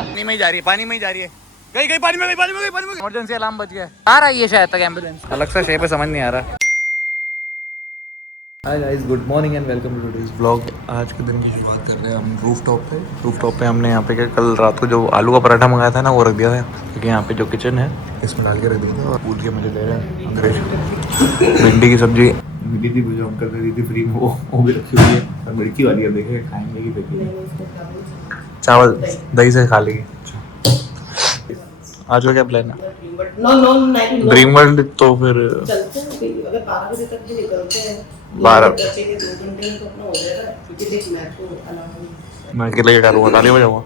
पानी में ही जा रही है, पानी में ही जा रही है। गई पानी में गई। इमरजेंसी अलार्म बज गया। आ रहा है ये शायद तक एम्बुलेंस। अलग सा शेप है, समझ नहीं आ रहा। Hi guys, good morning and welcome to today's vlog. आज के दिन की शुरुआत कर रहे हैं हम रूफ टॉप पे हमने यहाँ पे क्या कल रात को जो आलू का पराठा मंगाया था ना, वो रख दिया था। क्योंकि यहाँ पे जो किचन है इसमें डाल के रख दिया था। और पूछ के मुझे दे रहे हैं अंग्रेज भिंडी की सब्जी मिली थी, मुझे अंकल ने दी थी फ्री में, वो भी रखी हुई है। और मिर्ची वाली है, देखे खाएंगे कि देखेंगे। चावल दही से खा लेंगे। आज का क्या प्लान है? ड्रीम वर्ल्ड तो फिर चलते हैं, अगर 12 बजे तक भी निकलते हैं। 12 बचे के 2 घंटे में तो अपना हो जाएगा। क्योंकि देख मैच को अलाउ मैं अकेले क्या करूँगा, ताली बजाऊँगा।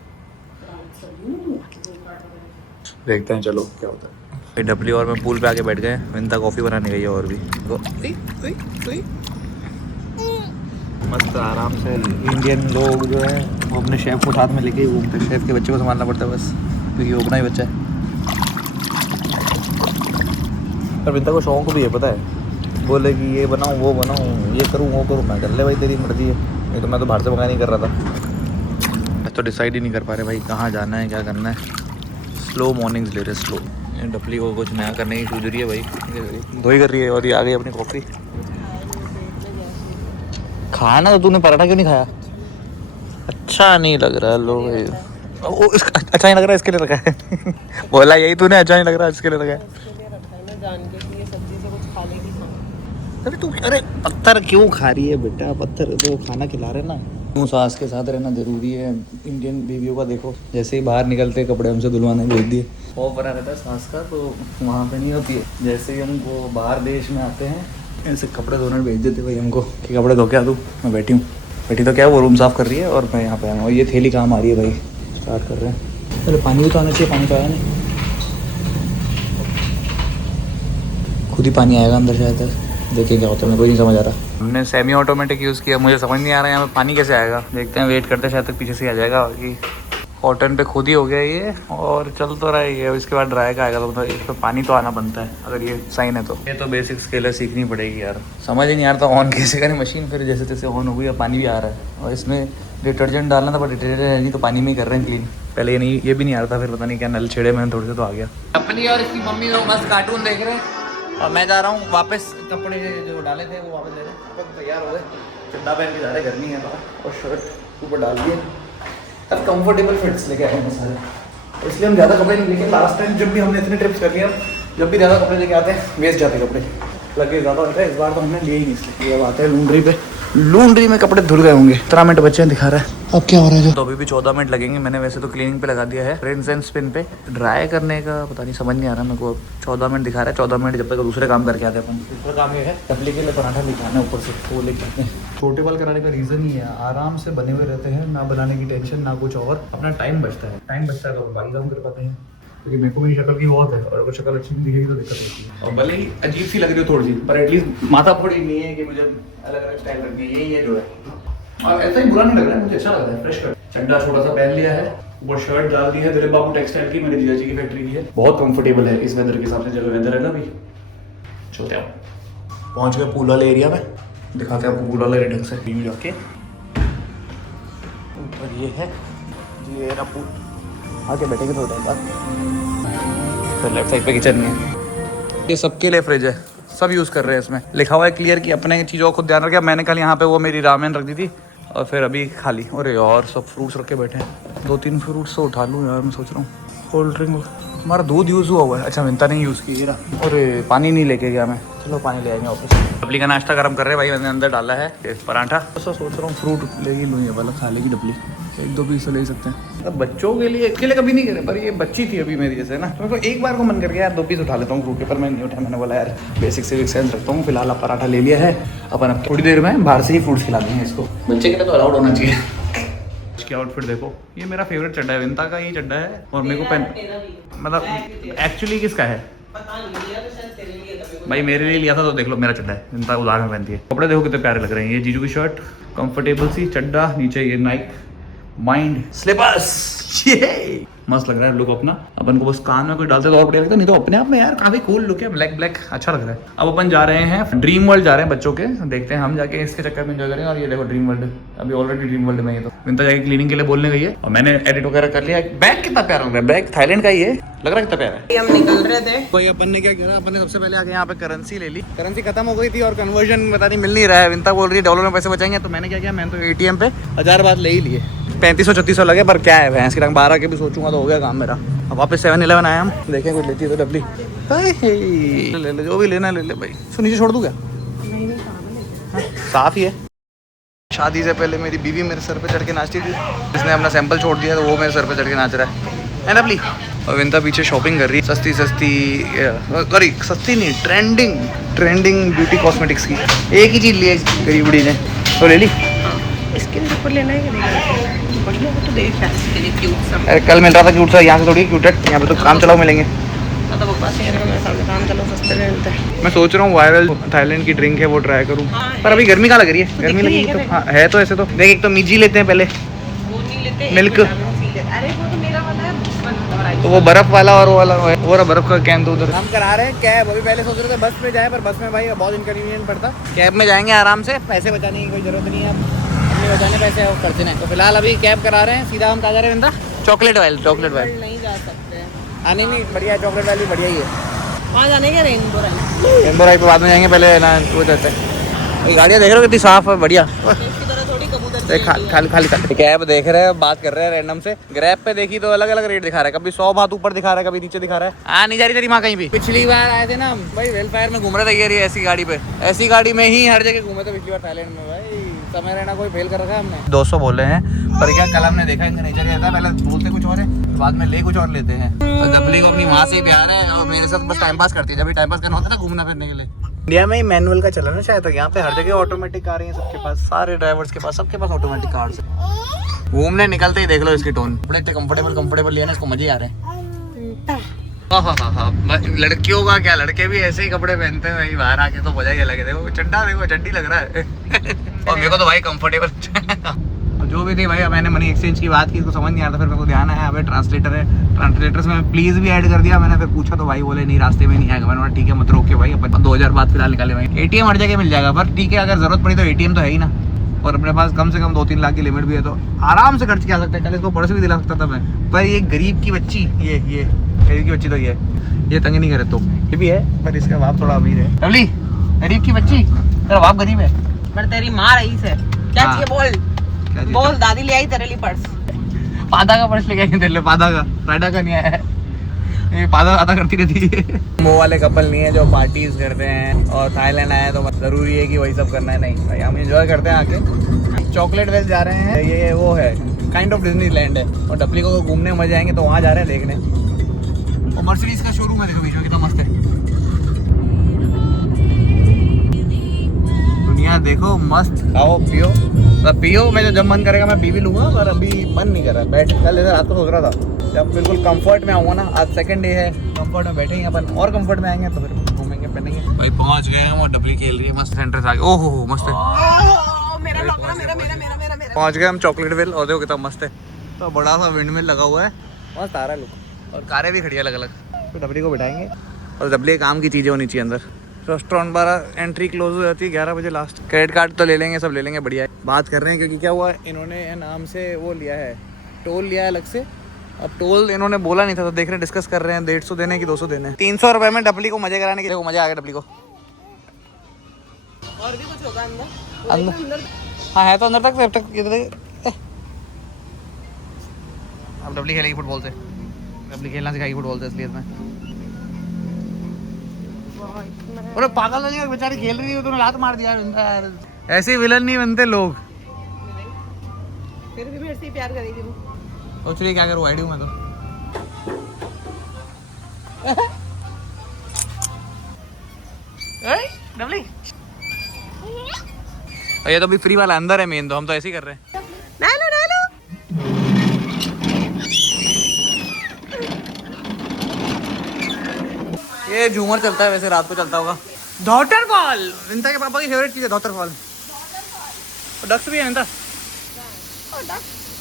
देखते हैं, चलो क्या होता है। डब्ल्यू और मैं पूल पे आके बैठ गए। विंता कॉफ़ी बनाने गई है और भी मस्त आराम से। इंडियन लोग जो है वो अपने शेफ़ को साथ में लेके घूमते हैं। शेफ़ के बच्चे को संभालना पड़ता है बस, क्योंकि वो अपना ही बच्चा है। पर विंता को शौक भी है, पता है। बोले कि ये बनाऊँ वो बनाऊँ, ये करूँ वो करूँ। मैं कर ले भाई, तेरी मर्जी है। नहीं तो मैं तो बाहर से मंगा नहीं कर रहा था। तो डिसाइड ही नहीं कर पा रहे भाई कहाँ जाना है, क्या करना है। स्लो मॉर्निंग्स ले रहे, स्लो। डपली को कुछ नया करने की सूझ रही है भाई, दो ही कर रही है। और ये आ गई अपनी कॉफ़ी। खाना तो तूने पराठा क्यों नहीं खाया? अच्छा नहीं लग रहा। लो भाई, अच्छा नहीं लग रहा इसके लिए रखा है। बोला यही तूने, अच्छा नहीं लग रहा इसके लिए रखा है। अरे तू, अरे पत्थर क्यों खा रही है बेटा? पत्थर तो खाना खिला रहे ना। क्यों सास के साथ रहना जरूरी है। इंडियन बीवियों का देखो, जैसे ही बाहर निकलते कपड़े हमसे धुलवाने भेज दिए। वो बना रहता है सास का, तो वहाँ पे नहीं होती है। जैसे ही हमको बाहर देश में आते हैं, ऐसे कपड़े धोने भेज देते भाई हमको कि कपड़े धो के आ तू। मैं बैठी हूँ, बैठी तो क्या वो रूम साफ़ कर रही है और मैं यहाँ पे आया हूँ। और ये थैली काम आ रही है भाई, स्टार्ट कर रहे हैं। चलो पानी भी तो आना चाहिए, पानी तो आया नहीं। खुद ही पानी आएगा अंदर शायद, देखिए क्या होता है। मेरे को नहीं समझ आ रहा। हमने सेमी ऑटोमेटिक यूज़ किया, मुझे समझ नहीं आ रहा है यहाँ पे पानी कैसे आएगा। देखते हैं, वेट करते हैं, शायद तक पीछे से आ जाएगा। बाकी कॉटन पे खुद ही हो गया ये, और चल तो रहा है ये। इसके बाद ड्राई का आएगा, तो मतलब इस पर पानी तो आना बनता है अगर ये साइन है तो। ये तो बेसिक स्किल है, सीखनी पड़ेगी यार। समझ ही नहीं आ रहा था ऑन कैसे करें मशीन। फिर जैसे तैसे ऑन हो गई, अब पानी भी आ रहा है। और इसमें डिटर्जेंट डालना था, पर डिटर्जेंट है नहीं, तो पानी में ही कर रहे हैं क्लीन। पहले ये नहीं, ये भी नहीं आ रहा था। फिर पता नहीं क्या नल छेड़े, मैंने थोड़े से तो आ गया। अपनी और इसकी मम्मी लोग बस कार्टून देख रहे हैं, और मैं जा रहा हूँ वापस। कपड़े जो डाले थे वो वापस ले रहे। अब तैयार हो गए, चड्डा पहन के जा रहे, गर्मी है बाहर। और शर्ट ऊपर डाल दिए। अब कंफर्टेबल फिट्स लेके आए हैं सारे, इसलिए हम ज़्यादा कपड़े नहीं लेके। लास्ट टाइम जब भी हमने इतने ट्रिप्स कर लिया, जब भी ज़्यादा कपड़े लेके आते हैं वेस्ट जाते हैं कपड़े, लगे ज़्यादा होता है। इस बार तो हमने लिए ही नहीं, इसलिए अब आते हैं लॉन्ड्री पे। लॉन्ड्री में कपड़े धुल गए होंगे। 13 मिनट बच्चे दिखा रहा है। अब क्या हो रहा है? तो अभी भी 14 मिनट लगेंगे। मैंने वैसे तो क्लीनिंग पे लगा दिया है, रिंस एंड स्पिन पे। ड्राई करने का पता नहीं, समझ नहीं आ रहा मेरे को। 14 मिनट दिखा रहा है। 14 मिनट जब तक दूसरे काम करके आते हैं अपन। दूसरा काम ये है, डबली के लिए पराठा दिखाना ऊपर से, वो लेके आते हैं। छोटे बाल कराने का रीज़न ही है, आराम से बने हुए रहते हैं, ना बनाने की टेंशन ना कुछ, और अपना टाइम बचता है। टाइम बचता है तो बाकी काम कर पाते हैं। क्योंकि मेरे को मेरी शक्ल की बहुत है, और अगर शक्ल अच्छी नहीं दिखेगी तो दिक्कत होती है। और भले ही अजीब सी लग रही हो थोड़ी सी, पर एटलीस्ट माथा फोड़ी नहीं है कि मुझे अलग अलग स्टाइल करनी है। ये जो है, और ऐसा ही बुरा नहीं लग रहा है, मुझे अच्छा लग रहा है। फ्रेश कट, चड्डा छोटा सा पहन लिया है, ऊपर शर्ट डाल दी है। दिलीप बाबू टेक्सटाइल की, मेरे जीजा जी की फैक्ट्री की है। बहुत कंफर्टेबल है इस वेदर के हिसाब से। जगह वेदर है ना अभी। चलते हैं, पहुँच गए पूल वाले एरिया में। दिखाते हैं आपको पूल वाले एरिया से में जाके। ऊपर ये है, ये रहा पूल। आके बैठेंगे थोड़ा टाइम बाद। फिर लेफ्ट साइड पे किचन है। ये सबके लिए फ्रिज है, सब यूज़ कर रहे हैं। इसमें लिखा हुआ है क्लियर कि अपने चीज़ों को खुद ध्यान रखिए। मैंने कल यहाँ पे वो मेरी रामेन रख दी थी, और फिर अभी खाली। और यार सब फ्रूट्स रख के बैठे हैं। 2-3 फ्रूट्स तो उठा लूँ यार, मैं सोच रहा हूँ। कोल्ड ड्रिंक, हमारा दूध यूज़ हुआ है। अच्छा विंता नहीं यूज़ की है। और पानी नहीं लेके गया मैं, चलो पानी ले आएंगे वापस। डबली का नाश्ता गर्म कर रहे हैं भाई, मैंने अंदर डाला है पराठा। तो सोच रहा हूँ फ्रूट लेगी लूँ, ये वाला खा लेगी डबली। 1-2 पीस ले सकते हैं। अब बच्चों के लिए, इसके लिए कभी नहीं करे, पर ये बच्ची थी अभी मेरी जैसे ना, तो मेरे को एक बार को मन कर गया यार 2 पीस उठा लेता हूँ फ्रूट के। पर मैं नहीं उठा, मैंने बोला यार बेसिक सिविक सेंस रखता हूँ। फिलहाल आप पराठा ले लिया है, अपन अब थोड़ी देर में बाहर से ही फ्रूट्स खिला देंगे इसको। बच्चे के लिए तो अलाउड होना चाहिए। इसकी आउटफिट देखो, ये मेरा फेवरेट चड्डा है, विंता का ये चड्डा है। और मेरे को पेन, मतलब एक्चुअली किसका है भाई? मेरे लिए लिया था, तो देख लो मेरा चड्डा है। विंता उधार में पहनती है। कपड़े देखो कितने प्यारे लग रहे हैं। ये जीजू की शर्ट, कंफर्टेबल सी चड्डा, नीचे ये नाइक माइंड स्लीपर्स। ये मस्त लग रहा है लुक अपना। अपन को बस कान में कोई डालते तो और बढ़िया लगता, नहीं तो अपने आप में यार काफी कूल लुक है। ब्लैक ब्लैक अच्छा लग रहा है। अब अपन जा रहे हैं ड्रीम वर्ल्ड जा रहे हैं बच्चों के, देखते हैं हम जाके इसके चक्कर में एंजॉय करेंगे। और ये देखो ड्रीम वर्ल्ड, अभी ऑलरेडी ड्रीम वर्ल्ड में है। तो विंता जाके क्लीनिंग के लिए बोलने गई है और मैंने एडिट वगैरह कर लिया। बैग कितना प्यारा लग रहा है, बैग थाईलैंड का ही है, लग रहा है कितना प्यारा है। हम निकल रहे थे भाई अपन ने क्या किया, अपन ने सबसे पहले आके यहाँ पे करेंसी ले ली। करेंसी खत्म हो गई थी और कन्वर्जन पता नहीं मिल नहीं रहा है। विंता बोल रही है डॉलर में पैसे बचाएंगे, तो मैंने क्या किया, मैंने तो ATM पे 1000 बात ले ही लिए। 3500-3600 लगे, पर क्या है भैंस की टांग, 12 के भी सोचूंगा तो हो गया काम मेरा। अब वापस 7-11 आए हम, देखें कुछ लेती है तो डबली ले ले, जो भी लेना ले ले भाई। सो नीचे छोड़ दूँ क्या? साफ ही है। शादी से पहले मेरी बीवी मेरे सर पे चढ़ के नाचती थी, इसने अपना सैंपल छोड़ दिया तो वो मेरे सर पे चढ़ के नाच रहा है डबली। और विंता पीछे शॉपिंग कर रही है, सस्ती सस्ती नहीं, ट्रेंडिंग ब्यूटी कॉस्मेटिक्स की। एक ही चीज़ ली है गरीब बुढ़ी ने, तो ले ली। इसके ऊपर लेना है कि बढ़िया वो तो देख क्यूट सा। अरे कल मिल रहा था क्यूट सा, यहाँ से थोड़ी क्यूट है, यहाँ पे तो काम चलाओ मिलेंगे। तो बकवास नहीं करेगा मेरे सामने, काम चलो सस्ते में मिलते हैं। मैं सोच रहा हूँ वायरल थाईलैंड की ड्रिंक है वो ट्राई करूँ, पर अभी गर्मी कहाँ लग रही है? गर्मी लगी तो हाँ है। तो ऐसे तो देख, एक तो मिजी लेते हैं पहले, वो नहीं लेते मिल्क। अरे वो तो मेरा वाला है, तो वो बर्फ वाला और वो वाला वो रहा बर्फ का कैन। तो उधर हम करा रहे हैं कैब। अभी पहले सोच रहे थे बस में जाए, पर बस में भाई बहुत इनकन्वीनियंट पड़ता। कैब में जाएंगे आराम से, पैसे बचाने की कोई जरूरत नहीं है, अब अपने बचाने पैसे और खर्चे नहीं। तो फिलहाल अभी कैब करा रहे हैं, सीधा हम कहाँ जा रहे हैं विंदा? चॉकलेट वाइल नहीं जा सकते हैं। नहीं नहीं बढ़िया, चॉकलेट वाली बढ़िया ही है। वहाँ जाने के रेनबो राइड पे बाद में जाएंगे, पहले ना वो जाते हैं। ये गाड़ियाँ देख रहे हो कितनी साफ है, बढ़िया। इसकी तरह थोड़ी कबूतर खाली कैब देख रहे हैं, बात कर रहे हैं रैंडम से। ग्रैब पे देखी तो अलग अलग रेट दिखा रहा है, कभी 100 बात ऊपर दिखा रहा है, कभी नीचे दिखा रहा है। नहीं जा रही तेरी माँ कहीं भी। पिछली बार आए थे ना हम भाई, वेलफेयर में घूम रहे थे, ये ऐसी गाड़ी पे, ऐसी गाड़ी में ही हर जगह घूमे थे पिछली बार थाईलैंड में। भाई समय रहना कोई फेल कर रखा है हमने। 200 बोल रहे हैं, पर क्या कल हमने देखा इनका नेचर रहता है, पहले बोलते कुछ और है, बाद में ले कुछ और लेते हैं। डबली को अपनी माँ से प्यार है और मेरे साथ बस टाइम पास करती है। जब भी टाइम पास करना होता है ना घूमना फिरने के लिए। इंडिया में ही मैनुअल का चलन है शायद तक, यहाँ पे हर जगह ऑटोमेटिक कार है सबके पास, सारे ड्राइवर्स के पास, सबके पास ऑटोमेटिक कार्स है। घूमने निकलते ही देख लो इसकी टोन, बड़े इतने कंफर्टेबल लिया ना, इसको मजे आ रहे हैं। हाँ, लड़कियों का क्या, लड़के भी ऐसे ही कपड़े पहनते हैं भाई, बाहर आके तो मजा ही अलग है। देखो चड्डा, देखो चड्डी लग रहा है और मेरे को तो भाई कंफर्टेबल जो भी थी भाई। मैंने मनी एक्सचेंज की बात की, इसको समझ नहीं आ रहा था, फिर मेरे को ध्यान आया अबे ट्रांसलेटर है, ट्रांसलेटर्स में प्लीज भी ऐड कर दिया। मैंने फिर पूछा तो भाई बोले नहीं रास्ते में नहीं आएगा। मैंने बोला ठीक है मत रोके भाई, अपन 2000 बात फिलहाल निकाले भाई। ATM हर जगह मिल जाएगा, पर ठीक है अगर जरूरत पड़ी तो ATM तो है ही ना, और अपने पास कम से कम 2-3 लाख की लिमिट भी है, तो आराम से खर्च किया सकते हैं। कल इसको पर्स भी दिला सकता था मैं, पर ये गरीब की बच्ची, ये गरीब की बच्ची तो ये तंग नहीं करे तो ये भी है, पर इसका बाप थोड़ा अमीर है। लवली गरीब की बच्ची, तेरा बाप गरीब है, पर तेरी माँ रईस है। क्या चाहिए बोल, दादी ले आई तेरे लिए पर्स। पादा का पर्स लेके आई तेरे लिए, पादा का, राइडा का नहीं आया है। ये पादा आदा करती रहती है। वो वाले कपल नहीं है जो पार्टीज करते हैं और थाईलैंड आए तो जरूरी है कि वही सब करना है, नहीं भाई हम एंजॉय करते हैं आके। चॉकलेट वेल जा रहे हैं, ये वो है काइंड ऑफ डिज्नीलैंड है, और डबली को घूमने में मजे आएंगे तो वहाँ जा रहे हैं देखने। और मर्सिडीज का शोरूम है, देखो बीच में कितना मस्त है, दुनिया देखो मस्त। खाओ पियो, मैं जब मन करेगा मैं पी भी लूंगा, पर अभी मन नहीं कर रहा। बैठ कल इधर रात को सोच रहा था जब बिल्कुल कंफर्ट में आऊँगा ना, आज सेकंड डे है, कंफर्ट में बैठेंगे अपन, और कंफर्ट में आएंगे तो फिर घूमेंगे पहनेंगे। भाई पहुंच गए हम और डबली खेल रही है मस्त सेंटर से आगे। ओहो मस्त है, मेरा पहुंच गए हम चॉकलेट वेल, और देखो कितना मस्त है। तो बड़ा सा विंड मिल लगा हुआ है, मस्त आ रहा है लुक, और कारें भी खड़ी है अलग अलग। तो डबली को बिठाएंगे, और डबली काम की चीज़ें होनी चाहिए अंदर। रेस्टोरेंट 12 एंट्री क्लोज हो जाती है, 11 बजे लास्ट। क्रेडिट कार्ड तो ले लेंगे, सब ले लेंगे, बढ़िया है। बात कर रहे हैं क्योंकि क्या हुआ, इन्होंने नाम से वो लिया है, टोल लिया है अलग से। अब टोल इन्होंने बोला नहीं था, तो देख रहे हैं, डिस्कस कर रहे हैं 150 देने की 200 देने। 300 रुपये में डबली को मजे कराने के लिए, मजा आ गया डबली को। और भी कुछ होगा अंदर? हाँ है तो अंदर तक, तक इधर। अब डबली खेलेगी फुटबॉल से, डबली खेलना सिखाएगी फुटबॉल से, इसलिए इसमें। अरे पागल हो गया, बेचारी खेल रही है, तूने लात मार दिया यार। ऐसे विलन नहीं बनते लोग। फिर भी मेरे से प्यार करेगी वो। सोच रही क्या करूँ, आईडी में तो डबली। ये तो अभी फ्री वाला अंदर है मेन, तो हम तो ऐसे ही कर रहे हैं। नालो ये झूमर चलता है, वैसे रात को चलता होगा। धोटरफॉल विंता के पापा की फेवरेट चीज है, धोटरफॉल। डक्स भी है विंता,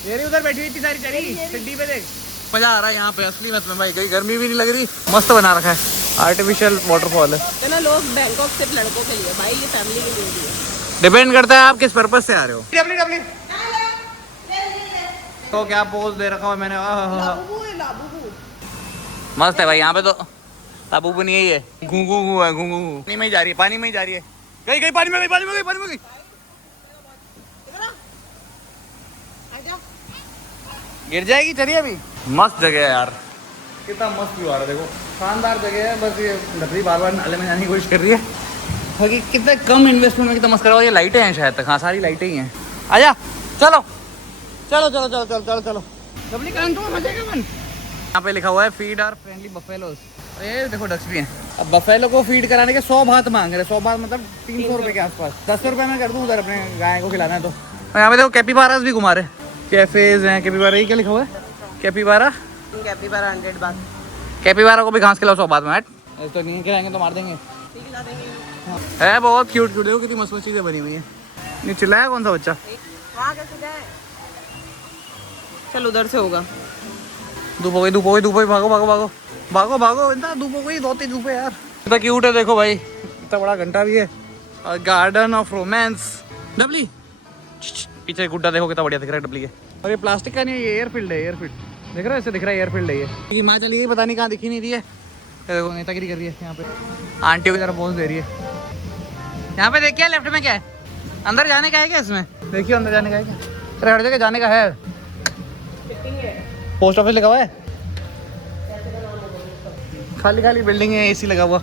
ये रही उधर बैठी हुई इतनी सारी चरी सिड्डी पे देख। मजा आ रहा है यहाँ पे असली मत में भाई, कहीं गर्मी भी नहीं लग रही, मस्त बना रखा है, आर्टिफिशियल वाटरफॉल है। है ना, लोग बैंकॉक सिर्फ लड़कों के लिए, भाई ये फैमिली के लिए भी है। डिपेंड करता है आप किस पर्पज से आ रहे हो। डबली डबली तो क्या पोज दे रखा है मैंने, मस्त है भाई यहाँ पे तो। लाबूबू नहीं है ये, घूंघू है, घूंघू पानी में ही जा रही है, पानी में ही जा रही है, गई गई पानी में गई, पानी में गई, पानी में गई। गिर जाएगी चलिए अभी। मस्त जगह है यार, कितना मस्त व्यू आ रहा है देखो, शानदार जगह है। बस ये डबली बार बार नाले में जाने की कोशिश कर रही है, बाकी कितने कम इन्वेस्टमेंट में कितना मस्त करा हुआ। ये लाइटें हैं शायद तक, हाँ सारी लाइटें ही हैं। आजा चलो चलो चलो चलो चलो चलो चलो डबली कान तो मजे का मन। यहाँ पे लिखा हुआ है फीड आर फ्रेंडली बफेलोज, ये देखो डक्स भी हैं। अब बफेलो को फीड कराने के 100 बात मांग रहे, 100 बात मतलब 300 रुपये के आसपास। 10 रुपये में कर दूँ उधर अपने गाय को खिलाना है तो। यहाँ पे देखो कैपीबारास भी घुमा रहे, कैफेज हैं। कैपीबारा ये क्या लिखा हुआ है, कैपीबारा 100 बात। कैपीबारा को भी घास खिलाओ 100 बात में। ऐसे तो नहीं खिलाएंगे तो मार देंगे। है बहुत क्यूट क्यूट, देखो कितनी मस्त मस्त चीज़ें बनी हुई हैं। नहीं चिल्लाया कौन सा बच्चा, वहाँ कैसे जाए, चल उधर से होगा। धूप हो गई, धूप हो गई, धूप हो गई, भागो भागो भागो भागो भागो, इतना धूप हो गई, 2-3 धूप है यार। इतना क्यूट है देखो भाई, इतना बड़ा घंटा भी है और गार्डन ऑफ रोमांस। डबली पीछे गुड्डा देखो कितना बढ़िया दिख रहा है डबली के। और ये प्लास्टिक का नहीं है, ये एयरफील्ड है, एयरफील्ड देख रहा है, ऐसे दिख रहा है एयरफील्ड है ये। हिमाचल ये पता नहीं कहाँ दिखी नहीं रही है, देखो नेतागिरी कर रही है यहाँ पे, आंटियों की तरफ पोज दे रही है। यहाँ पे देखिए लेफ्ट में क्या है, अंदर जाने का है क्या इसमें, देखिए अंदर जाने का है क्या, अरे हर जगह जाने का है। पोस्ट ऑफिस लगा हुआ है, खाली खाली बिल्डिंग है, एसी लगा हुआ,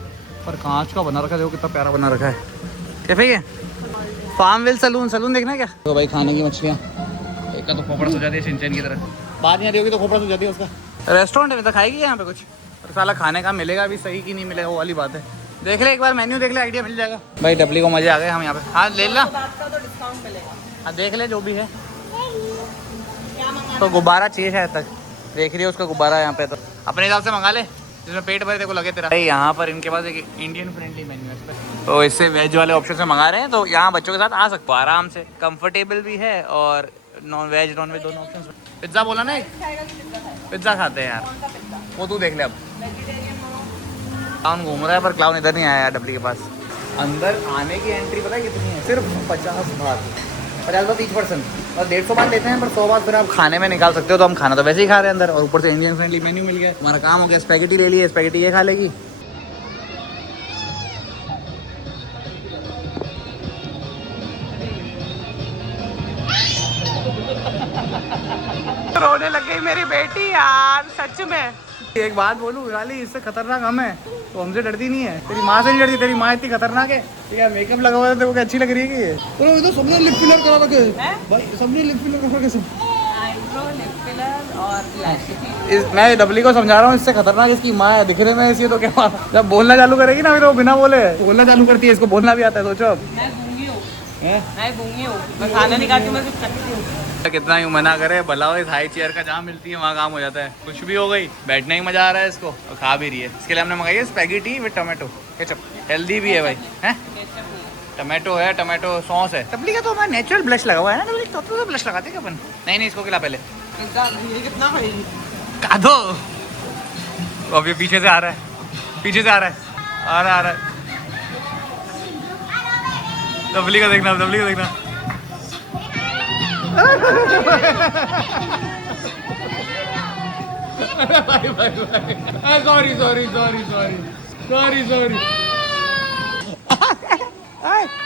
पर कांच का बना रखा है, देखो कितना प्यारा बना रखा है। कैफे है, फार्मवेल सलून, सलून देखना है क्या। तो भाई खाने की मछलियाँ, एक का तो खोपड़ा सो जाती है सिंचन की तरह, बात नहीं आती होगी तो खोपड़ा सो जाती है उसका। रेस्टोरेंट है तो खाएगी यहाँ पे कुछ, पर साला खाने का मिलेगा भी सही कि नहीं मिलेगा वो वाली बात है। देख ले एक बार मेन्यू देख ले, आइडिया मिल जाएगा। भाई डबली को मजे आ गए हम यहाँ पे। हाँ ले ला, हाँ देख ले जो भी है। तो गुब्बारा चाहिए शायद तक, देख रही है उसका गुब्बारा यहाँ पे, तो अपने हिसाब से मंगा ले जिसमें पेट भरे देखो लगे तेरा। भाई यहाँ पर इनके पास एक इंडियन फ्रेंडली मेन्यू है, तो इससे वेज वाले ऑप्शन से मंगा रहे हैं, तो यहाँ बच्चों के साथ आ सकते हो आराम से, कंफर्टेबल भी है और नॉन वेज दोनों ऑप्शन। पिज्ज़ा बोला ना, एक पिज्ज़ा खाते हैं यार, वो तू देख ले। अब क्लाउन घूम रहा है पर क्लाउन इधर नहीं आया यार डबली के पास। अंदर आने की एंट्री पता है कितनी है, सिर्फ 50 बात, 50 बात 30% और 150 बात लेते हैं, पर 100 बात फिर आप खाने में निकाल सकते हो। तो हम खाना तो वैसे ही खा रहे हैं अंदर, और ऊपर से इंडियन फ्रेंडली मेन्यू मिल गया, हमारा काम हो गया। स्पैगेटी ले लिए, स्पैगेटी ये खा लेगी। रोने लग गई मेरी बेटी यार सच में। एक बात बोलूं गाली, इससे खतरनाक हम है तो हमसे डरती नहीं है, तेरी माँ से नहीं डरती। तेरी माँ इतनी खतरनाक है, ठीक है मेकअप लगा हुआ है तो अच्छी लग रही है कि ये तो सबने लिप फिलर करा रखे भाई, सबने लिप फिलर करा रखे सब, आईब्रो, लिप फिलर और लैशेस। मैं डबली को समझा रहा हूँ, इससे खतरनाक इसकी माँ है, दिखने में ऐसी है तो क्या, जब बोलना चालू करेगी ना अभी तो बिना बोले बोलना चालू करती है। इसको बोलना भी आता है, सोचो। मैं गूंगी हूँ, मैं खाना नहीं खाती, मैं सिर्फ चटती हूँ। कितना ही मना करे, भला हो इस हाई चेयर का जहाँ मिलती है वहाँ काम हो जाता है। कुछ भी हो गई, बैठने ही मजा आ रहा है इसको, और खा भी रही है। इसके लिए हमने मंगाई है spaghetti with tomato ketchup, healthy भी है भाई, हैं टोमेटो है, टोमेटो सॉस है। डबली का तो हमारा नेचुरल ब्लश लगा हुआ है ना, डबली तो ब्लश लगाते हैं अपन। नहीं इसको खिला पहले, कितना खाएगी, खा दो। अभी पीछे से आ रहा है, पीछे से आ रहा है, आ रहा है। डबली का देखना, डबली का देखना। Sorry sorry sorry sorry sorry sorry,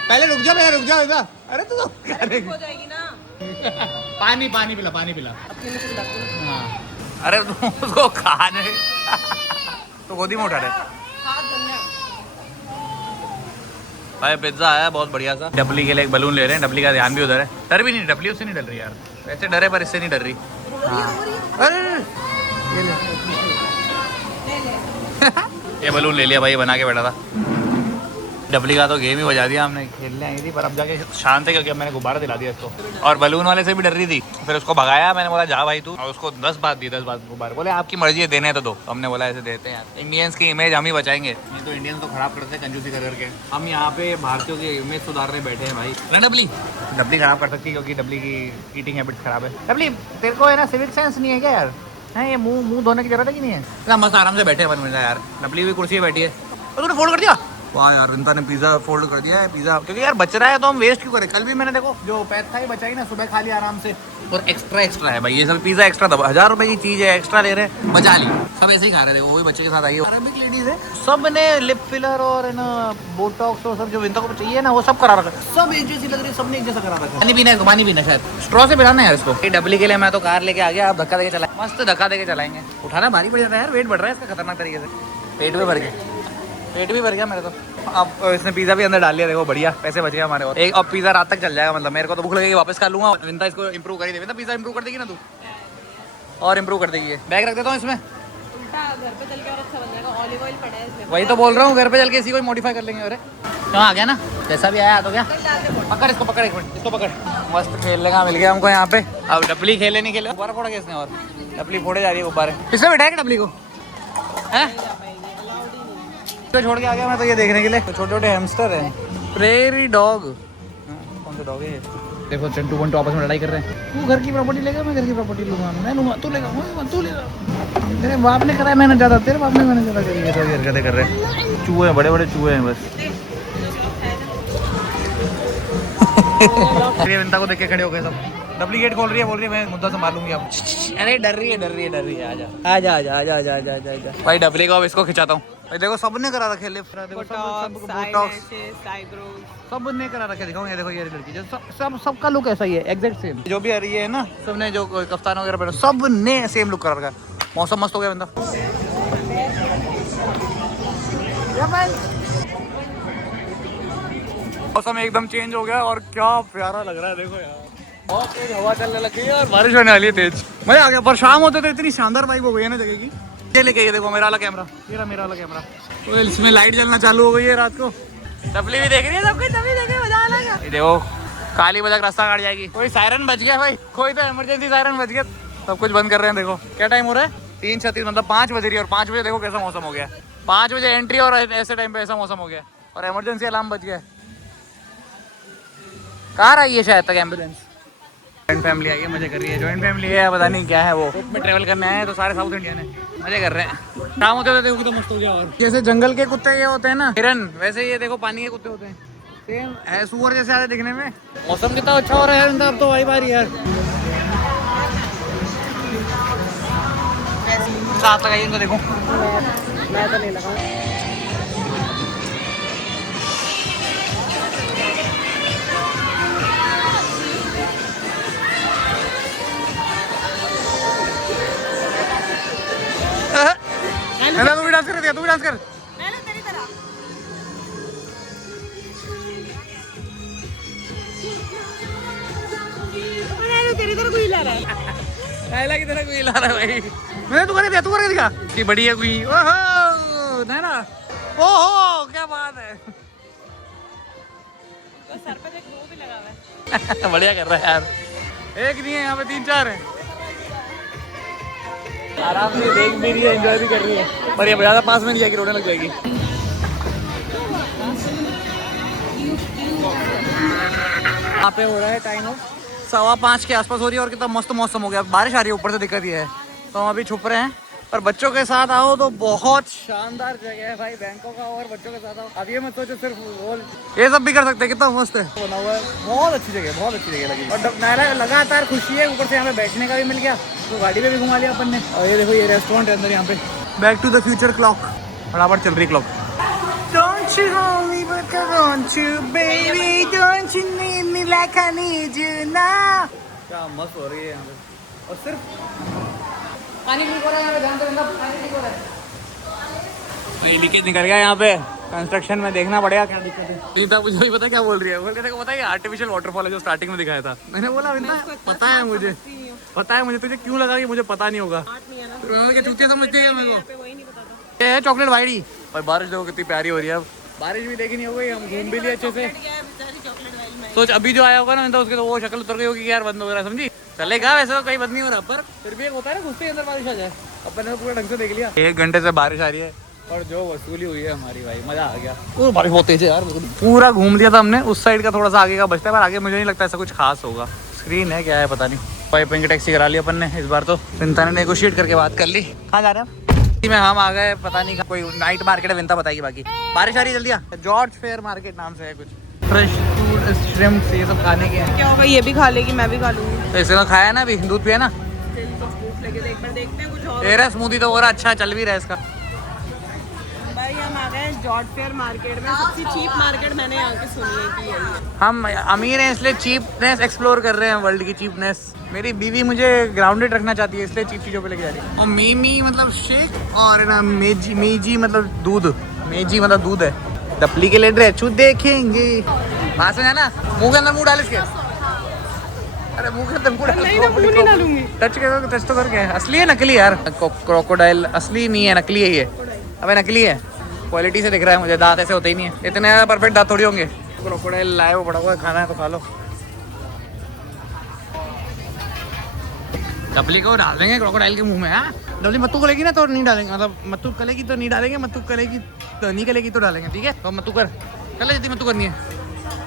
पहले रुक जाओ ऐसा। अरे तू तो हो जाएगी ना। पानी पानी पिला, पानी पिला। अपने में से खिलाती हूँ। हाँ अरे तू उसको खाने तो गोदी में उठा रहे। हाथ धनिया। भाई पिज्जा आया बहुत बढ़िया सा। डबली के लिए एक बलून ले रहे हैं, डबली का ध्यान भी उधर है। डर भी नहीं, डबली उससे नहीं डर रही यार, वैसे डरे पर इससे नहीं डर रही। अरे ये बलून ले लिया भाई, बना के बैठा था। डबली का तो गेम ही बजा दिया हमने, खेलने आई थी पर अब जाके शांत है क्योंकि अब मैंने गुब्बारा दिला दिया इसको। और बलून वाले से भी डर रही थी, फिर उसको भगाया, मैंने बोला जा भाई तू, और उसको 10 बात दी, 10 बात गुब्बारे, बोले आपकी मर्जी है देने तो दो। हमने बोला ऐसे देते हैं यार, इंडियंस की इमेज हम ही बचाएंगे, ये तो इंडियंस तो खराब करते हैं कंजूसी कर करके। हम यहाँ पे भारतीयों की इमेज सुधारने बैठे हैं भाई। ना डबली, डबली खराब कर सकती है क्योंकि डबली की ईटिंग हैबिट खराब है। डबली तेरे को है ना सिविक सेंस नहीं है क्या यार? है ये मुंह धोने की जरूरत है कि नहीं है? इतना मस्त आराम से बैठे 1 मिनट यार। डबली भी कुर्सी पे बैठी है और तूने फोल्ड कर दिया। वाह यार, रिंता ने पिज़्ज़ा फोल्ड कर दिया है पिज़्ज़ा, क्योंकि यार बच रहा है तो हम वेस्ट क्यों करें। कल भी मैंने देखो जो पैक था ही बचाई ना, सुबह खा लिया आराम से, और एक्स्ट्रा है भाई। ये सब पिज़्ज़ा एक्स्ट्रा था, 1000 रुपए की चीज़ है, एक्स्ट्रा ले रहे हैं, बचा ली। सब ऐसे ही खा रहे थे, वही बच्चे के साथ आई अरबिक लेडीज है, सब ने लिप फिलर और ना बोटॉक्स और सब जो विंता को चाहिए ना वो सब करा रखा है। सब एक जैसी लग रही है, सबने एक जैसा करा रखा है। पानी पीना शायद स्ट्रॉ से पिलाना है इसको। डबली के लिए मैं तो कार लेके आ गया, आप धक्का देके चलाए, मस्त धक्का देके चलाएंगे। उठाना भारी पड़ जाता है यार, वेट बढ़ रहा है इसका खतरनाक तरीके से। पेट भी भर गया मेरे तो। अब इसने पिज़्ज़ा भी अंदर डाल लिया, देखो बढ़िया, पैसे बच गए हमारे। और एक अब पिज़्ज़ा रात तक चल जाएगा, मतलब मेरे को तो भूख लगेगी, वापस खा लूंगा। विंता इसको इंप्रूव कर ही देगी, पिज़्ज़ा इंप्रूव कर देगी ना तू, और इंप्रूव कर देगी। बैग रख देता हूँ इसमें, घर पे चल के और अच्छा बन जाएगा। ऑलिव ऑयल पड़ा है इसमें, वही तो बोल रहा हूँ, घर पे चल के इसी को मॉडिफाई कर लेंगे। अरे कहाँ आ गया ना, जैसा भी आया तो क्या। पकड़ इसको, पकड़ 1 मिनट, इसको पकड़। मस्त खेलने का मिल गया हमको यहाँ पे। अब डबली खेले नहीं खेले, गुब्बारा फोड़ा इसने, और डबली फोड़े जा रही है गुब्बारे। इसमें बैठाएगा डबली को है तो छोड़ के आ गया मैं तो ये देखने के लिए। तो छोटे छोटे हैमस्टर हैं, प्रेरी डॉग। कौन सा डॉग है ये? देखो चंटू बंटू आपस में लड़ाई कर रहे हैं। तू घर की प्रॉपर्टी लेगा, मैं घर की प्रॉपर्टी लूंगा, मैं लूंगा, तू लेगा, तू लेगा। तेरे बाप ने कराया मैंने ज़्यादा, तेरे बाप ने मैंने ज़्यादा करी है। तो हरकतें कर रहे हैं, चूहे हैं, बड़े बड़े चूहे हैं बस। विंता को देख के खड़े हो गए सब। डबली गेट खोल रही है, बोल रही है मैं मुद्दा संभालूंगी अब। अरे डर रही है, आजा। भाई डबली को अब इसको खिंचाता हूँ। देखो सबने करा रखे लिप, सबने करा रखे। दिखाऊं ये देखो, ये लड़की सबका लुक ऐसा ही है, एग्जैक्ट सेम। जो भी आ रही है ना, सबने जो कफ्तान वगैरह पहना, सबने सेम लुक करा रखा है। मौसम मस्त हो गया बंदा। मौसम एकदम चेंज हो गया और क्या प्यारा लग रहा है, देखो यार बहुत तेज हवा चलने लगी है और बारिश होने वाली है तेज। मजा आ गया, पर शाम होते तो इतनी शानदार वाइब हो गई है ना जगह की। ये लेके ये देखो मेरा वाला कैमरा, मेरा वाला कैमरा, तो इसमें लाइट जलना चालू हो गई है रात को। डबली भी देख रही है, सब कुछ डबली देख रही है, मजा आ गया। ये देखो काली बजक रास्ता काट जाएगी। कोई सायरन बच गया भाई, कोई तो इमरजेंसी सायरन बच गया। सब कुछ बंद कर रहे हैं। देखो क्या टाइम हो रहा है, 3:36, मतलब 5 बज रही है। और 5 बजे देखो कैसा मौसम हो गया, 5 बजे एंट्री और ऐसे टाइम पे ऐसा मौसम हो गया, और इमरजेंसी अलार्म बच गया। कार आई है शायद तक एम्बुलेंस। जॉइंट फैमिली आई है, मजे कर रही है। जॉइंट फैमिली है, पता नहीं क्या है वो। ट्रिप में ट्रैवल करने आए हैं तो सारे साउथ इंडियन है, मजे कर रहे हैं। शाम होते देखो तो मस्त हो गया। और जैसे जंगल के कुत्ते ये होते हैं ना हिरन, वैसे ये देखो पानी के कुत्ते होते हैं, सेम है, सुअर जैसे आते दिखने में। मौसम कितना अच्छा हो रहा है अब तो, भाई बारी यार। साथ लगाइए इनको, देखो मैं तो नहीं लगा। तू भी डांस कर, तू भी डांस कर। तेरी तरह कोई ला रहा है, लाइला की तरह कोई ला रहा है भाई। मैंने तू करके दिखा कि बड़ी है कोई। ओहो ना, ओहो क्या बात है। सर पे देख, वो भी लगा हुआ है। बढ़िया कर रहा है यार। एक नहीं है यहाँ पे, 3-4 है। आराम से देख भी रही है, एंजॉय भी कर रही है, पर ये ज़्यादा पास में नहीं जाएगी, रोने लग जाएगी। यहाँ पे हो रहा है टाइम ऑफ 5:15 के आसपास हो रही है, और कितना मस्त मौसम हो गया। बारिश आ रही है, ऊपर से दिक्कत ये है, तो हम अभी छुप रहे हैं। पर बच्चों के साथ आओ तो बहुत शानदार जगह है भाई बैंकॉक का, और बच्चों के साथ आओ। अब ये मत सोचो सिर्फ ये सब भी कर सकते हैं, कितना मस्त है बना हुआ है। बहुत अच्छी जगह लगी। और लगातार खुशी है, ऊपर से यहाँ पे बैठने का भी मिल गया, तो गाड़ी पे भी घुमा लिया अपन ने। और ये देखो ये रेस्टोरेंट है अंदर, यहाँ पे back to the future clock बराबर चल रही clock. Don't you hold me but I want you baby, don't you need me like I need you now। क्या मस्त हो रही है यहाँ पे। और सिर्फ पानी लीक हो रहा है यहाँ पे, ध्यान से बंदा, पानी लीक हो रहा है। तो ये लीकेज निकल गया यहाँ पे, कंस्ट्रक्शन में देखना पड़ेगा क्या दिक्कत है। विंता मुझे भी पता क्या बोल रही है, बोल रहे थे पता है आर्टिफिशियल वाटरफॉल है जो स्टार्टिंग में दिखाया था। मैंने बोला विंता पता है मुझे तुझे क्यों लगा कि मुझे पता नहीं होगा, चूतिया समझती है मेरे को। ये है चॉकलेट वाइडी। और बारिश देखो कितनी प्यारी हो रही है। अब बारिश भी देखनी हो गई, हम घूम भी लिए अच्छे से। सोच अभी जो आया होगा ना तो उसके तो वो शक्ल उतर गई होगी यार, बंद हो रहा है, समझी। चलेगा वैसे तो कहीं बंद नहीं हो रहा, पर फिर भी एक होता है ना घुसते ही अंदर बारिश आ जाए। अपन ने पूरा ढंग से देख लिया। 1 घंटे से बारिश आ रही है और जो वसूली हुई है हमारी, भाई मजा आ गया। वो बारिश बहुत तेज है यार, पूरा घूम लिया था हमने। उस साइड का थोड़ा सा आगे का बचता है, पर आगे मुझे नहीं लगता ऐसा कुछ खास होगा। स्क्रीन है क्या है पता नहीं। पाइपिंग की टैक्सी करा ली अपन ने इस बार तो। विंता ने नेगोशिएट करके बात कर ली। कहाँ जा रहे हैं में? हम आ गए, पता नहीं कोई नाइट मार्केट है, विंता बताएगी बाकी। बारिश आ रही है जल्दी आ। जॉर्ज फेयर मार्केट नाम से है कुछ। फ्रेश फूड श्रिम्प्स ये सब खाने के हैं। क्या होगा, ये भी खा लेगी, मैं भी खा लूंगी। तो इसने खाया ना अभी, दूध पिया ना। देखते हैं कुछ और। तेरा स्मूदी तो हो रहा अच्छा चल भी रहा है इसका। भाई हम आ गए जॉर्ज फेयर मार्केट में। सबसे चीप मार्केट मैंने यहाँ की सुनी है कि यही है। हम अमीर हैं इसलिए चीपनेस एक्सप्लोर कर रहे हैं, वर्ल्ड की चीपनेस। मेरी बीवी मुझे ग्राउंडेड रखना चाहती है इसलिए चीप चीज़ों पे लेके जा रही है। और मीमी मतलब शेक और ना मेजी मतलब दूध। मेजी मतलब दूध है। डपली के लिए ड्रेस देखेंगे। पास में है ना, मुँह के अंदर मुँह डाल इसके। अरे मुँह के अंदर मुँह डाल। नहीं ना, मुँह नहीं डालूंगी। टच तो करके। असली है नकली यार? क्रोकोडाइल असली नहीं है, नकली है ये। अबे नकली है, क्वालिटी से दिख रहा है मुझे। दांत ऐसे होते ही नहीं है, इतने परफेक्ट दांत थोड़ी होंगे। क्रोकोडाइल लाए वो बड़ा हुआ, खाना है तो खा लो। डबली को डाल देंगे क्रोकोडाइल के मुंह में। हाँ डबली मत्तू कलेगी ना तो नहीं डालेंगे, मतलब मत्तू कलेगी तो नहीं डालेंगे, मत्तू कलेगी तो नहीं कलेगी तो डालेंगे, ठीक है। तो मत्तू कर ले, जितनी मत्तू करनी है।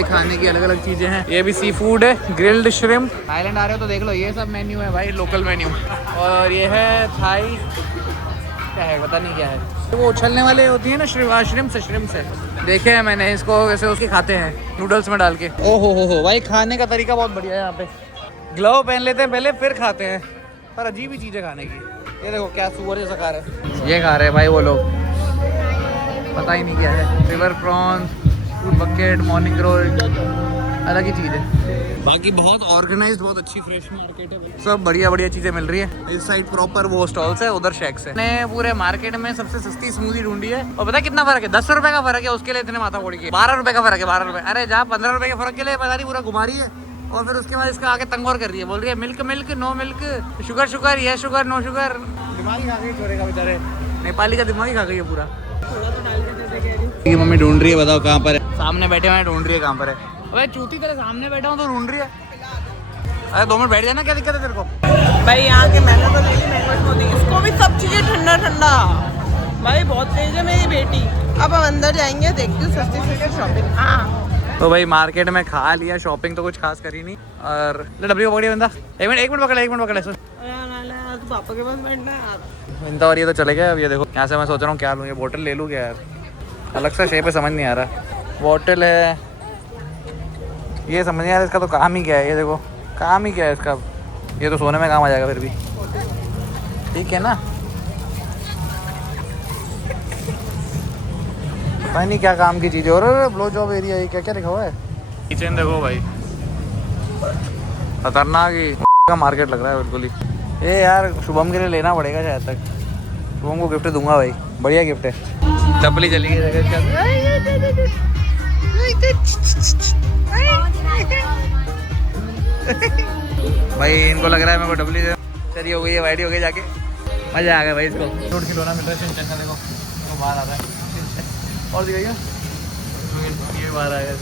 खाने की अलग अलग चीजें हैं। ये भी सी फूड है, ग्रिल्ड श्रिम्प। थाईलैंड आ रहे हो तो देख लो, ये सब मेन्यू है भाई, लोकल मेन्यू। और ये है थाई, क्या है पता नहीं क्या है। तो वो उछलने वाले होती है ना श्रिम्प से देखे हैं मैंने इसको, वैसे उसके खाते हैं नूडल्स में डाल के। ओहो हो भाई, खाने का तरीका बहुत बढ़िया है यहाँ पे। ग्लव पहन लेते हैं पहले, फिर खाते हैं, पर अजीब ही चीज़ें खाने की। ये देखो क्या सुअर जैसा खा रहे हैं, ये खा रहे हैं भाई वो लोग, पता ही नहीं क्या है। River prawns, food bucket, morning roll, अलग ही चीज़ है। बाकी बहुत ऑर्गेनाइज्ड, बहुत अच्छी फ्रेश मार्केट है, सब बढ़िया बढ़िया चीज़ें मिल रही है। इस साइड प्रॉपर वो स्टॉल्स है, उधर शेक्स है। मैंने पूरे मार्केट में सबसे सस्ती स्मूदी ढूंढी है। और पता कितना फर्क है? 10 रुपए का फर्क है, उसके लिए इतने माथा फोड़ी के। 12 रुपए का फर्क है, 12 रुपए। अरे जहाँ 15 रुपए के फर्क के लिए पता नहीं पूरा घुमा रही है, और फिर उसके बाद इसका आगे तंग और कर रही है, बोल रही है milk milk, no milk, sugar sugar, ये शुगर, नो शुगर। दिमाग ही खा गई छोरे का बेचारे, नेपाली का दिमाग ही खा गई है पूरा। थोड़ा तो डाल के दे दे। मम्मी ढूंढ रही है, बताओ कहाँ पर है? सामने बैठे हुए हैं, ढूंढ रही है कहाँ पर है। अरे चूती तेरे सामने बैठा हूँ तो ढूंढ रही है। अरे 2 मिनट बैठ जाना, क्या दिक्कत है तेरे को? भाई यहाँ के मैंने तो ले ली मैंगो स्मूदी, इसको भी सब चीज़ें ठंडा ठंडा। भाई बहुत तेज है मेरी बेटी। अब हम अंदर जाएंगे, देखती हूँ सस्ती सस्ती शॉपिंग। हाँ तो भाई मार्केट में खा लिया, शॉपिंग तो कुछ खास करी नहीं। और डब्ल्यू पकड़ी बंदा, एक मिनट पकड़, एक मिनट पकड़। तो पापा के पास बैठना है यार। बंदा और ये तो चले गया। अब ये देखो यहाँ से मैं सोच रहा हूँ क्या लूँ, ये बोतल ले लूँ क्या यार? अलग सा शेप है, समझ नहीं आ रहा। बोतल है, ये समझ नहीं आ रहा इसका तो काम ही क्या है। ये देखो काम ही क्या है इसका, ये तो सोने में काम आ जाएगा फिर भी, ठीक है ना। पता नहीं क्या काम की चीज़ है। और ब्लो जॉब एरिया है, क्या क्या लिखा हुआ है? किचन देखो भाई, खतरनाक ही का मार्केट लग रहा है बिल्कुल ही। ये यार शुभम के लिए लेना पड़ेगा शायद तक। शुभम को गिफ्ट दूंगा भाई, बढ़िया गिफ्ट है। डबली चली गई भाई, इनको लग रहा है मेरे को डबली चली हो गई है, वाइडी हो गई जाके। मजा आ गया भाई इसको। छोट खिलौना मिल रहा है सिंचन का, देखो वो बाहर आ रहा है। और दिखाइए, ये बाहर आ गया।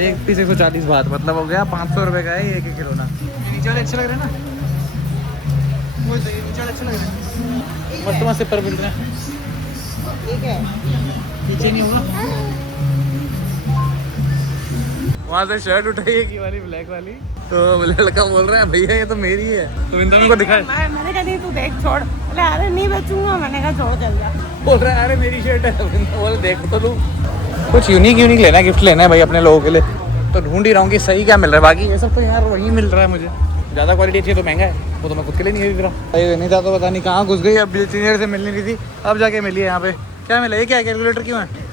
एक पीस 140 बात, मतलब हो गया 500 रुपये का है एक खिलौना। नीचे वाले अच्छे लग रहे हैं ना, वो नीचे वाले अच्छे लग रहे हैं, मस्त मस्त पर मिल रहे हैं। ठीक है, नीचे नहीं होगा। वहाँ से शर्ट उठाई है वाली ब्लैक वाली, तो लड़का बोल रहा है भैया ये तो मेरी है, तो इन दोनों को दिखाए। मैंने कहा नहीं तू देख छोड़, बोले अरे नहीं बेचूंगा। मैंने कहा छोड़ चल जा। बोल रहा है अरे मेरी शर्ट है, बोले देख तो लूँ। कुछ यूनिक लेना है, गिफ्ट लेना है भाई अपने लोगों के लिए, तो ढूंढ ही रहा हूँ कि सही क्या मिल रहा है। बाकी ये सब तो यार वही मिल रहा है मुझे, ज़्यादा क्वालिटी अच्छी है तो महंगा है, वो तो मैं खुद के लिए नहीं खरीद रहा। ये नहीं था तो पता नहीं कहाँ घुस गई। अब सीनियर से मिलनी थी, अब जाके मिली है यहाँ पे। क्या मिला? ये क्या है? कैलकुलेटर क्यों है?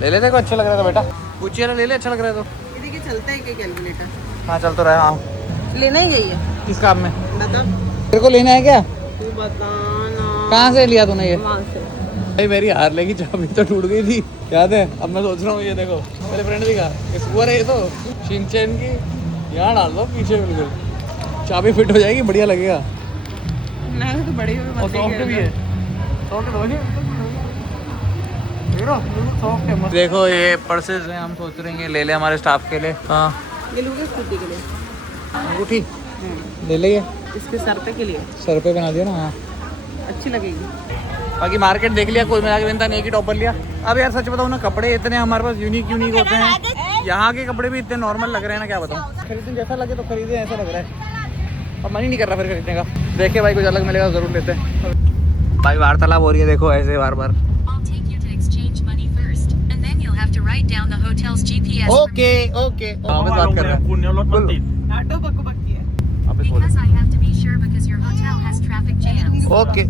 ले लेते को, अच्छा लग रहा था बेटा, कुछ ले ले, अच्छा लग रहा है तो। चलता है क्या कैलकुलेटर? हाँ चल तो रहा है। हाँ लेना ही गई है। किस काम में? बता, तेरे को लेना है क्या? तू बताना। कहाँ से लिया तूने ये? वहाँ से। भाई मेरी हार लेगी, चाबी तो टूट गई थी, याद है? अब मैं सोच रहा हूँ, ये देखो मेरे फ्रेंड दिखा, इस ऊपर है ये तो शिनचैन की, यहाँ डाल दो पीछे, बिल्कुल चाबी फिट हो जाएगी, बढ़िया लगेगा। नहीं तो बड़ी और सॉफ्ट भी है। देखो ये पर्सेज हैं, हम सोच रहे हैं ले ले हमारे स्टाफ के लिए। हाँ ये लोगे स्कूटी के लिए अंगूठी ले ले, ये इसके सर पे के लिए सर पे बना दिया ना। हाँ अच्छी लगेगी। बाकी मार्केट देख लिया, कुल मिला के विंता ने एक ही टॉपर लिया। अब यार सच बताऊँ ना, कपड़े इतने हमारे पास यूनिक होते हैं, यहाँ के कपड़े भी इतने नॉर्मल लग रहे हैं ना, क्या बताऊँ। खरीदने जैसा लगे तो खरीदे, ऐसा लग रहा है, और मन ही नहीं कर रहा फिर खरीदने का। देखे भाई कुछ अलग मिलेगा जरूर लेते हैं। भाई वार्तालाप हो रही है देखो ऐसे बार बार। ओके ओके बात कर रहे हैं, ऑटो बक बकी है। ओके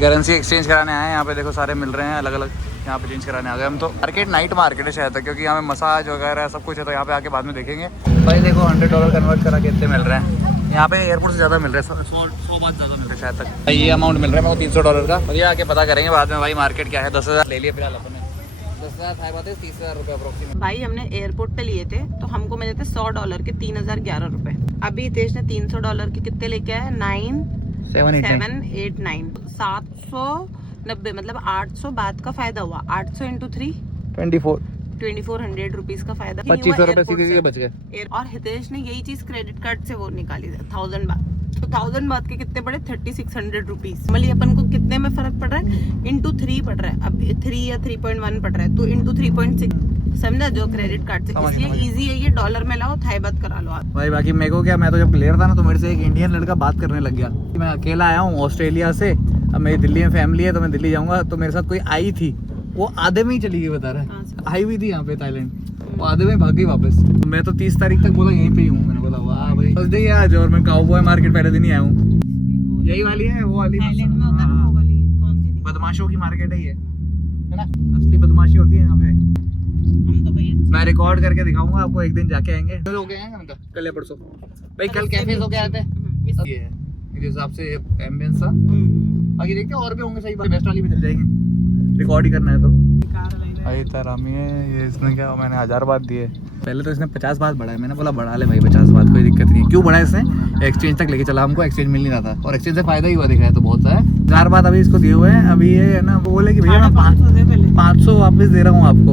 करेंसी एक्सचेंज कराने आए हैं यहाँ पे। देखो सारे मिल रहे हैं अलग अलग, यहाँ पे चेंज कराने आ गए हम तो। मार्केट नाइट मार्केट है शायद, क्योंकि यहाँ पे मसाज वगैरह सब कुछ है, तो यहाँ पे आके बाद में देखेंगे। भाई देखो $100 कन्वर्ट करा के इतने मिल रहे हैं यहाँ पे, एयरपोर्ट से ज़्यादा मिल रहे हैं, 100 बात ज़्यादा मिल रहे हैं शायद तक। ये अमाउंट मिल रहा है मेरे को $300 का, और ये आके पता करेंगे बाद में। भाई मार्केट क्या है, 10,000 ले लिए फिलहाल अपने, 10,000 था बात है, 30,000 रुपये अप्रोक्सीमेट। भाई हमने एयरपोर्ट पे लिए थे तो हमको मिले थे $100 के 3011 रुपए। अभी हितेश ने $300 के कितने लेके आए, 789 790, मतलब 800 बात का फायदा हुआ। 800 इंटू 3 2400 रुपीज का फायदा। 2500 रुपए सीधे बच गए। और हितेश ने यही चीज क्रेडिट कार्ड से वो निकाली है 1000 बात। तो 1000 बात के कितने पड़े, 3600 रुपीज। मतलब अपन को कितने में फर्क पड़ रहा है, इंटू 3 पड़ रहा है। अब 3 या 3.1 पड़ रहा है, तो इंटू 3.6 समझा, जो क्रेडिट कार्ड से। इसलिए इजी है ये, डॉलर में लाओ, थाई बात करा लो आप। भाई बाकी मेरे को क्या, मैं तो जब क्लियर था ना, तो मेरे से एक इंडियन लड़का बात करने लग गया। मैं अकेला आया हूँ ऑस्ट्रेलिया से, अब मेरी दिल्ली में फैमिली है, तो मैं दिल्ली जाऊंगा। तो मेरे साथ कोई आई थी, वो आधे में ही चली गई, बता रहा है। आई हुई थी यहाँ पे थाईलैंड, वो आधे में भाग गई वापस। मैं तो 30 तारीख तक बोला यहीं पे ही हूँ। मैंने बोला वाह भाई फर्स्ट डे आज, और मैं काउबॉय मार्केट पहले दिन ही आया हूँ। यही वाली है, वो वाली थाईलैंड में होता है ना, वो वाली कौन सी थी? बदमाशों की मार्केट है ये, है ना, असली बदमाशी होती है यहाँ पे। हम तो भाई मैं रिकॉर्ड करके दिखाऊंगा आपको, एक दिन जाके आएंगे। कल हो गए हैं हम, कल या परसों भाई, कल कैफे हो के आते हैं। ये है मेरे हिसाब से एम्बियंस था। बाकी देखते हैं और भी होंगे, सही बात बेस्ट वाली भी चल जाएंगे, रिकॉर्ड ही करना है तो। भाई तरामी है ये, इसने क्या, मैंने 1000 बात दिए। पहले तो इसने 50 बात बढ़ाया, मैंने बोला बढ़ा ले भाई 50 बात, कोई दिक्कत नहीं है। क्यों बढ़ाया इसने, एक्सचेंज तक लेके चला, हमको एक्सचेंज मिल नहीं रहा था, और एक्सचेंज से फायदा ही हुआ दिख रहा है। तो बहुत है 1000 बात अभी इसको दिए हुए हैं। अभी ये है ना, वो बोले कि भैया मैं 500 वापस दे रहा हूँ आपको।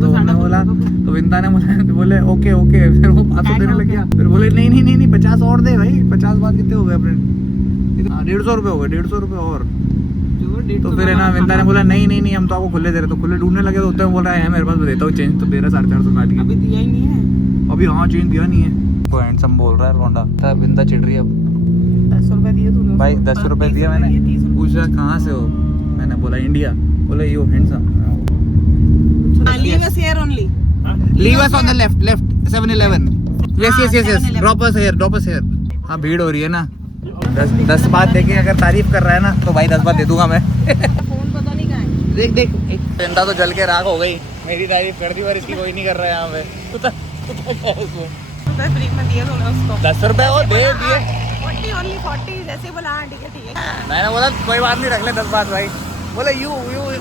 तो मैंने बोला, तो विंता ने बोले ओके ओके, फिर वो 500 देने लग गया। फिर बोले नहीं 50 और दे भाई। 50 बात कितने हो गए अपने, 150 रुपये हो गए, 150 रुपये और। तो फिर है ना, विंता ने बोला नहीं हम तो आपको खुले दे रहे। तो खुले ढूंढने लगे, तो उतना बोल रहा है मेरे पास, मैं देता हूँ चेंज। तो दे रहा 450 काट के, अभी दिया ही नहीं है अभी। हाँ चेंज दिया नहीं है, तो हैंडसम बोल रहा है रोंडा। तब विंता चिढ़ रही है अब। 10 रुपए दिए तूने भाई 10 रुपये दिया मैंने। पूछा कहाँ से हो, मैंने बोला इंडिया। बोले you handsome. leave us here only. Leave us on the left 7-Eleven. Yes. Drop us here. हाँ भीड़ हो रही है ना। 10 बात देके अगर तारीफ कर रहा है ना, तो भाई 10 बात दे दूंगा मैं। फोन पता नहीं कहाँ है। देख चिंता तो जल के राख हो गई। मेरी तारीफ कर दी पर इसकी कोई नहीं कर रहा है यहाँ पे। फ्री में दिए तूने उसको 10 रुपए और दे दिए। 40 जैसे बोला। हाँ ठीक है। मैंने बोला कोई बात नहीं, रख ले 10 बात भाई। बोले यू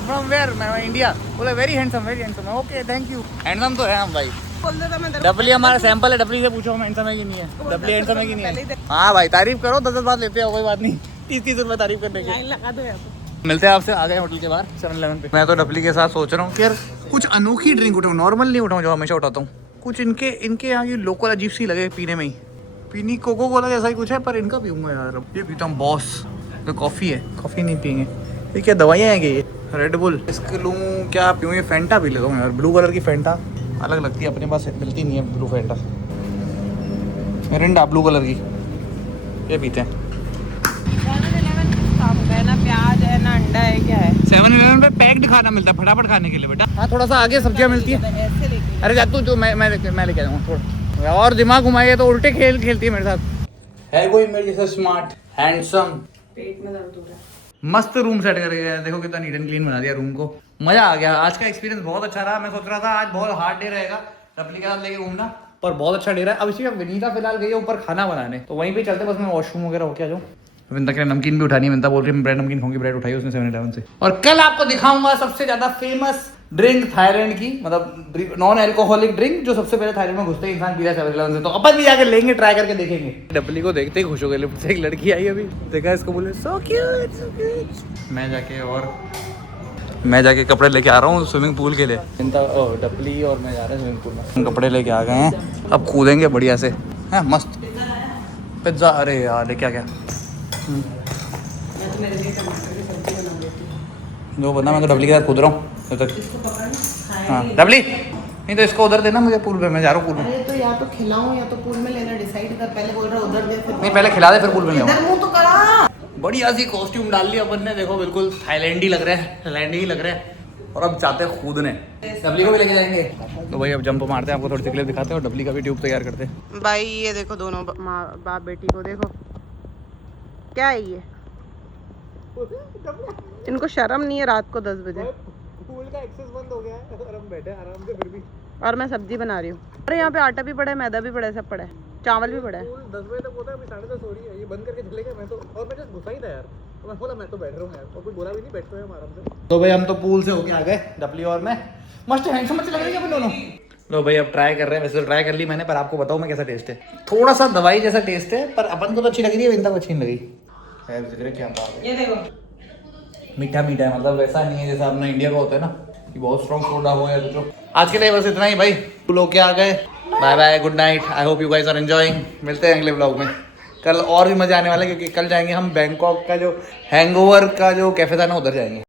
फ्रॉम वेयर, मैं इंडिया। बोले very handsome. Okay thank you. Handsome तो है हम भाई। बोल देता मैं तेरे को। डबली हमारा सैंपल है, डबली से पूछो हम हैंडसम है कि नहीं है। डबली हैंडसम है कि नहीं है। हाँ भाई तारीफ करो, 10 बात लेते हो, कोई बात नहीं। 30 रुपए तारीफ करने के। लाइन लगा दो यार। मिलते हैं आपसे आ गए होटल के बाहर 7-Eleven पे। मैं तो डबली के साथ सोच रहा हूँ कि यार कुछ अनोखी ड्रिंक उठाऊँ, नॉर्मल नहीं उठाऊँ जो हमेशा उठाता हूँ। कुछ इनके यहाँ की लोकल अजीब सी लगे पीने में ही। पीनी कोको कोला जैसा ही कुछ है, पर इनका पीऊँगा यार। ये पीता हूँ बॉस, तो कॉफ़ी है, कॉफ़ी नहीं पियेंगे। ये क्या दवाइयाँ हैं ये, रेड बुल इसके लूँ क्या पीऊँ, ये फेंटा पी लेता हूँ यार। ब्लू कलर की फेंटा अलग लगती है, अपने पास मिलती नहीं है ब्लू फेंटा। मिरिंडा ब्लू कलर की, ये पीते हैं। 7-Eleven ना प्याज है ना अंडा है, क्या है। 7-Eleven पे पैक्ड खाना मिलता है फटाफट खाने के लिए बेटा। हाँ थोड़ा सा आगे सब्जियाँ मिलती है। ऐसे लेके अरे जा तू, जो मैं लेके आऊँगा थोड़ा। और दिमाग घुमाइए तो उल्टे खेलती है मेरे साथ। है कोई मेरे जैसा स्मार्ट हैंडसम। पेट में दर्द हो रहा है। मस्त रूम सेट कर गया, देखो कितना नीट एंड क्लीन बना दिया रूम को। मजा आ गया, आज का एक्सपीरियंस बहुत अच्छा रहा। मैं सोच रहा था आज बहुत हार्ड डे रहेगा डबली के साथ लेके घूमना, पर बहुत अच्छा डे रहा है। अब इसी विनीता फिलहाल गई है ऊपर खाना बनाने, तो वहीं पे चलते, बस मैं वॉशरूम वगैरह होके आ जाऊँ। विंता के नमकीन भी उठानी है, विंता बोल रही है ब्रेड नमकीन खाऊंगी, ब्रेड उठाई उसने 7-Eleven से। और कल आपको दिखाऊंगा सबसे ज्यादा फेमस ड्रिंक थाईलैंड की, मतलब नॉन अल्कोहलिक ड्रिंक जो सबसे पहले थाईलैंड में घुसते ही इंसान पीता है 7-Eleven से। तो अपन भी जाकर लेंगे, ट्राई करके देखेंगे। डबली को देखते ही खुश हो गए, लिफ्ट से एक लड़की आई अभी, देखा इसको, बोले सो क्यूट सो क्यूट। मैं जाके कपड़े लेके आ रहा हूँ स्विमिंग पूल के लिए। डबली और मैं जा रहे हैं स्विमिंग पूल में, हम कपड़े लेके आ गए हैं, अब कूदेंगे बढ़िया से। हाँ मस्त पिज्जा, अरे यार लेके आ गया जो बंदा, मैं तो डबली के साथ कूद रहा हूँ तब तक। हाँ डबली, नहीं तो इसको उधर देना मुझे पूल में, मैं जा रहा हूँ पूल में। अरे तो या तो खिलाऊं या तो पूल में लेना, डिसाइड कर। पहले बोल रहा उधर दे, फिर नहीं पहले खिला दे फिर पूल में ले इधर मुंह तो करा। बढ़िया सी कॉस्ट्यूम डाल लिया अपन ने, देखो बिल्कुल थाईलैंडी लग रहा है, थाईलैंडी ही लग रहा है। और अब जाते हैं कूदने, डबली को भी लेके जाएंगे। तो भाई अब जंप मारते हैं, आपको थोड़ी सी क्लिप दिखाते हैं और डबली का भी ट्यूब तैयार करते हैं। भाई ये देखो दोनों माँ बाप बेटी को देखो, क्या है ये, इनको शर्म नहीं है रात को 10 बजे। पूल का एक्सेस बंद हो गया है और हम बैठे आराम से फिर भी। और मैं सब्जी बना रही हूँ। अरे यहाँ पे आटा भी पड़ा है, मैदा भी पड़ा है, सब पड़ा है, चावल भी पड़ा है। पूल 10 बजे तक होता है, अभी 10:30 हो रही है, ये बंद करके चले गए। मैं तो, और मैं जस्ट घुसा ही था यार, तो मैं बोला मैं तो बैठ रहा हूँ यार, और कोई बोला भी नहीं, बैठते हैं हम आराम से। तो भाई हम तो पूल से होके आ गए, डबली और मैं मस्त हैंडसम अच्छे लग रही है अपन दोनों। लो भाई अब ट्राई कर रहे हैं, वैसे तो ट्राई कर ली मैंने, पर आपको बताऊं मैं कैसा टेस्ट है। थोड़ा सा दवाई जैसा टेस्ट है, पर अपन को तो अच्छी लग रही है, विंदा को अच्छी नहीं लगी। क्या बात है, ये देखो मीठा मीठा है, मतलब वैसा नहीं है जैसा अपना इंडिया का होता है ना कि बहुत स्ट्रॉन्ग सोडा हो या कुछ। आज के लिए बस इतना ही भाई, लोग के आ गए, bye bye, good night, I hope you guys are enjoying. मिलते हैं अगले व्लॉग में, कल और भी मजा आने वाला है, क्योंकि कल जाएंगे हम बैंकॉक का जो हैंगओवर का जो कैफे था ना, उधर जाएंगे।